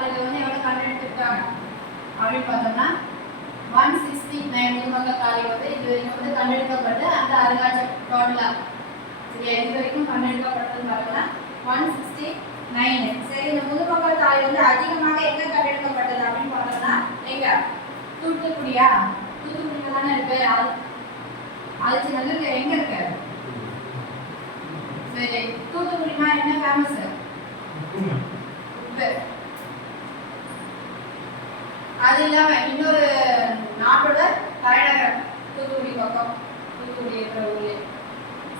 அதில் வந்து எவ்வளோ கண்டெடுத்துருக்காங்க அப்படின்னு பார்த்தோம்னா 169 முதுமக்கள் தாலி வந்து இது வரைக்கும் வந்து கண்டெடுக்கப்பட்டு அந்த அருங்காட்சியகம் டோட்டலாக சரியா இது வரைக்கும் கண்டெடுக்கப்பட்டதுன்னு பார்த்தோம்னா 169. சரி, இந்த முதுமக்கள் தாலி வந்து அதிகமாக எங்கே கண்டெடுக்கப்பட்டது அப்படின்னு பார்த்தோம்னா எங்க தூத்துக்குடியா? தூத்துக்குடியில் தானே இருக்கு. ஆதிச்சநல்லூர் எங்க இருக்கு? சரி, தூத்துக்குடினா என்ன ஃபேமஸ்? உப்பு. அது இல்லாம இன்னொரு நாட்டோட தலைநகரம் தூத்துக்குடி பக்கம், தூத்துக்குடி இருக்கிற ஊர்ல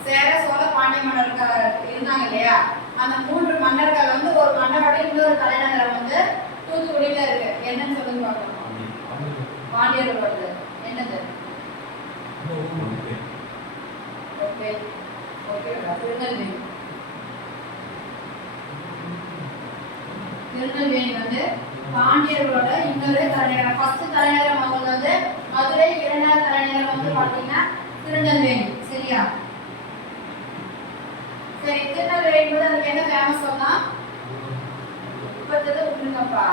சேர சோழ பாண்டிய மன்னர்கள் இருந்தாங்க இல்லையா? அந்த 3 மன்னர்கள் வந்து ஒரு மன்னரோட இன்னொரு தலைநகரம் வந்து தூத்துக்குடியில இருக்கு. என்னன்னு சொல்லுங்க பார்க்கலாம். பாண்டியர்களோட என்னது? Okay okay, Tirunelveli. திருநெல்வேலி வந்து பாண்டியர்களோட இன்னொரு தலைநகரம். ஃபர்ஸ்ட் தலைநகரம் அவங்க வந்து மதுரை, 2வது தலைநகரம் வந்து பாத்தீங்கன்னா திருநெல்வேலி. சரியா? சரி, திருநெல்வேலி என்பது அதுக்கு என்ன ஃபேமஸ் சொன்னா இப்போது விட்டுருங்கப்பா.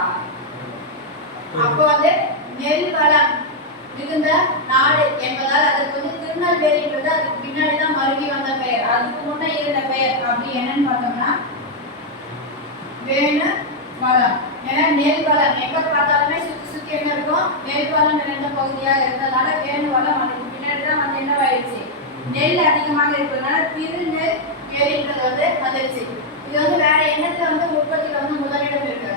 அப்போ வந்து நெல் வளம் மிகுந்த நாடு என்பதால் அதுக்கு வந்து திருநெல்வேலின்றது அதுக்கு பின்னாடி தான் மருவி வந்த பெயர். அதுக்கு முன்னே இருந்த பெயர் அப்படி என்னன்னு பார்த்தோம்னா வேணு வளம். ஏன்னா நெல் வளம் எங்க பார்த்தாலுமே சுத்தி சுத்தி என்ன இருக்கும்? நெல் வளம் நிறைந்த பகுதியாக இருந்ததால வேணு வளம் அதுக்கு பின்னாடி தான் வந்து என்னவாயிடுச்சு? நெல் அதிகமாக இருப்பதனால திருநெல்வேலின்றது வந்து வந்துருச்சு. இது வந்து வேற என்னத்துல வந்து உற்பத்தியில வந்து முதலிடம் இருக்கு?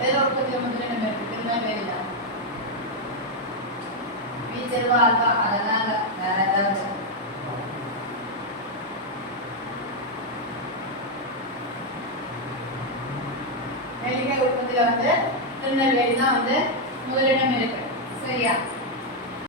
எதில் உற்பத்தியில முதலிடம் இருக்கு? திருநெல்வேலி தான். பீச்சல்வா அல்வா அதெல்லாம் வேற ஏதாவது நெல்லிக்காய் உற்பத்தியில வந்து திருநெல்வேலி தான் வந்து முதலிடம் இருக்கு. சரியா?